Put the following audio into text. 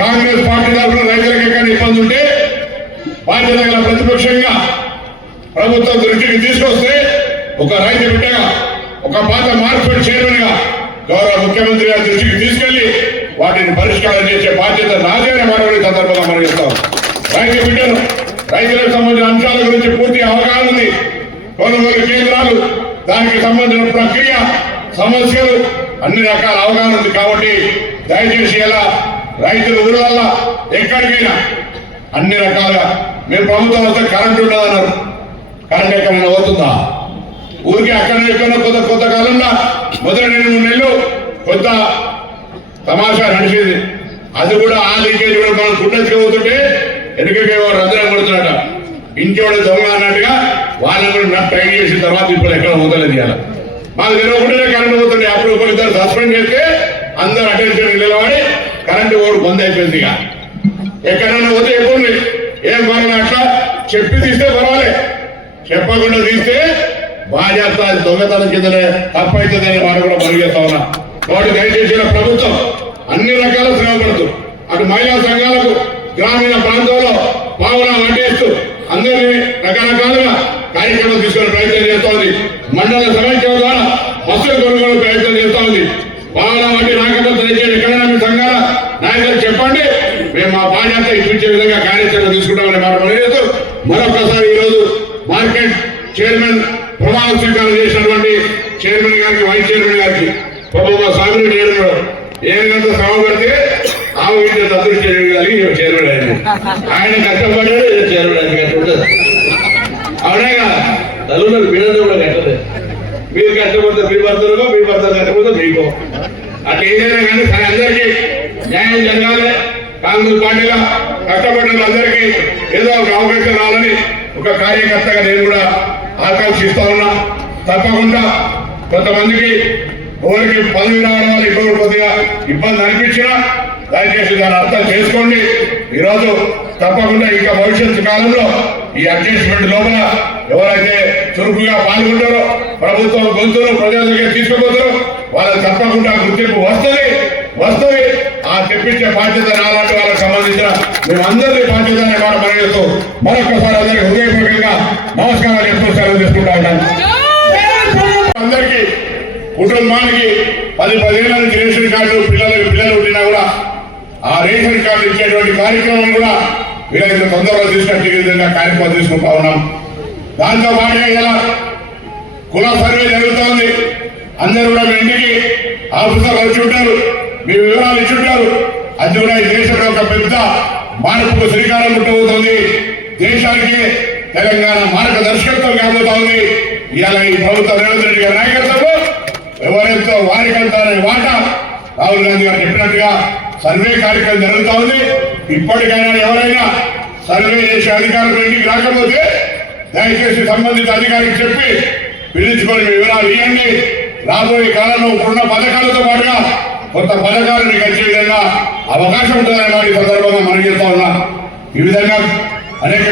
Congress party తరఫున రైతులకు ఎక్కడ ఇబ్బంది ఉంటే బాధ్యత గల ప్రతిపక్షంగా ప్రభుత్వం దృష్టికి తీసుకొస్తే ఒక రైతు బిడ్డగా ఒక పాత మార్కెట్ చైర్మన్గా గౌరవ ముఖ్యమంత్రి గారి దృష్టికి తీసుకెళ్ళి వాటిని పరిష్కారం చేసే బాధ్యత నాదే అని మరొక సందర్భంగా మనం రైతు బిడ్డలు రైతులకు సంబంధించిన అంశాల గురించి పూర్తి అవగాహన ఉంది. కొనుగోలు కేంద్రాలు దానికి సంబంధించిన ప్రక్రియ సమస్యలు అన్ని రకాల అవగాహన ఉంది కాబట్టి దయచేసి ఎలా రైతులు ఊళ్ళల్లో ఎక్కడికైనా అన్ని రకాలుగా మీరు ప్రభుత్వం వస్తే కరెంట్ ఉండదన్నారు. కరెంట్ ఎక్కడైనా అవుతుందా ఊరికి అక్కడ ఎక్కడ కొత్త కొత్త కాలంలో మొదటి రెండు మూడు నెలలు కొత్త తమాషా నడిచేది. అది కూడా ఆ లీకేజ్ కూడా మనం గుండెకి పోతుంటే వెనుకకి వారు రంధ్రం కొడుతున్నట. ఇంకోటి దొంగ అన్నట్టుగా వాళ్ళని కూడా ట్రైన్ చేసిన తర్వాత ఇప్పుడు ఎక్కడ పోతలేదు ఇవాళ. మాకు తెలియకుండానే కరెంట్ పోతుండే. అప్పుడు ఒకరిద్దరు సస్పెండ్ చేస్తే అందరు అటెన్షన్ నిలబడి కరెంటు ఓడు బంద్ అయిపోయింది ఇక. ఎక్కడైనా పోతే ఎప్పుడు ఏం పర్వాలేదు అట్లా చెప్పి తీస్తే పర్వాలే. చెప్పకుండా తీస్తే బాధ్యత దొంగతనం కిందనే తప్పైతుందనే వారు కూడా మరిగేస్తా ఉన్నా. వాడు దయచేసి ప్రభుత్వం అన్ని రకాల శ్రమ పడుతుంది అటు మహిళా సంఘాలకు గ్రామీణ ప్రాంతంలో పావులా వడ్డేస్తూ అందరినీ రకరకాలుగా కార్యక్రమం తీసుకునే ప్రయత్నం చేస్తోంది మండల సమైక్యం ద్వారా బస్సులు కొనుగోలు ప్రయత్నం చేస్తా ఉంది. పావులా వడ్డీ రాకపోతే దయచేసి ఎక్కడైనా మీ సంఘాల నాయకులు చెప్పండి. మేము మా బాధ్యత ఇప్పించే విధంగా కార్యాచరణ తీసుకుంటామని మాట తెలియజేస్తూ మరొకసారి ఈరోజు మార్కెట్ చైర్మన్ ప్రమాణ స్వీకారం చేసినటువంటి చైర్మన్ గారికి వైస్ చైర్మన్ గారికి పాపం మా సాగుని చైర్మన్ ఏంటంత శ్రమ పడితే ఆమె ఇంటి అదృష్టి చేయగలిగి చైర్మన్ అయింది ఆయన కష్టపడ్డాడు చైర్మన్ అయింది కష్టపడ్డది అవునే కదా? తల్లులకు మీరంతా కూడా కట్టలేదు. మీరు కష్టపడితే మీ భర్తలుగా మీ భర్తలు కట్టకపోతే మీకు. అట్లా ఏదైనా కానీ అందరికీ న్యాయం జరగాలి. కాంగ్రెస్ పార్టీగా కష్టపడిన అందరికీ ఏదో ఒక అవకాశం రావాలని ఒక కార్యకర్తగా నేను కూడా ఆకాంక్షిస్తా ఉన్నా. తప్పకుండా కొంతమందికి ఎవరికి పదవి రావడం వల్ల ఇబ్బంది కొద్దిగా ఇబ్బంది అనిపించినా దయచేసి దాన్ని అర్థం చేసుకోండి. ఈరోజు తప్పకుండా ఇంకా భవిష్యత్తు కాలంలో ఈ అడ్జస్ట్మెంట్ లోపల ఎవరైతే చురుకుగా పాల్గొంటారో ప్రభుత్వం గొంతులు ప్రజల దగ్గర తీసుకుపోతారో వాళ్ళకి తప్పకుండా గుర్తింపు వస్తుంది. వస్తుంది ఆ తెప్పించే బాధ్యత నాలాంటి వాళ్ళకి సంబంధించిన మేమందరినీ బాధ్యత అనే మాట మనతో మరొకసారి అందరికీ హృదయపూర్వకంగా నమస్కారాలు చెప్తూ సెలవు తీసుకుంటా ఉన్నాను. అందరికీ కుటుంబానికి పది పదిహేను నుంచి రేషన్ కార్డు పిల్లలకు పిల్లలు పుట్టినా కూడా ఆ రేషన్ కార్డు ఇచ్చేటువంటి కార్యక్రమం కూడా వీరైతే తొందరగా తీసుకొచ్చే విధంగా కార్యక్రమం తీసుకుంటా ఉన్నాం. దాంతో పాటుగా ఇలా కుల సర్వే జరుగుతోంది. అందరూ కూడా ఇంటికి ఆఫీసర్ వచ్చి ఉంటారు. మీరు వివరాలు ఇచ్చుంటారు. అందువల్ల ఈ దేశంలో ఒక పెద్ద మార్పుకు శ్రీకారం ముట్టబోతోంది దేశానికి తెలంగాణ మార్గదర్శకత్వం కాబోతా ఉంది ఇవాళ ఈ ప్రభుత్వ రేవంత్ రెడ్డి గారి నాయకత్వంలో ఎవరెంతో వారికంతా మాట రాహుల్ గాంధీ గారు చెప్పినట్టుగా సర్వే కార్యక్రమం జరుగుతా ఉంది ఇప్పటికైనా ఎవరైనా సర్వే చేసే అధికారులు ఇంటికి రాకపోతే దయచేసి సంబంధిత అధికారికి చెప్పి పిలుచుకొని వివరాలు ఇవ్వండి. రాబోయే కాలంలో ఇప్పుడున్న పథకాలతో పాటుగా కొత్త పథకాలు మీకు వచ్చే విధంగా అవకాశం ఉంటుందన్నమాట ఈ సందర్భంగా మనం చెప్తా ఉన్నా. ఈ విధంగా అనేక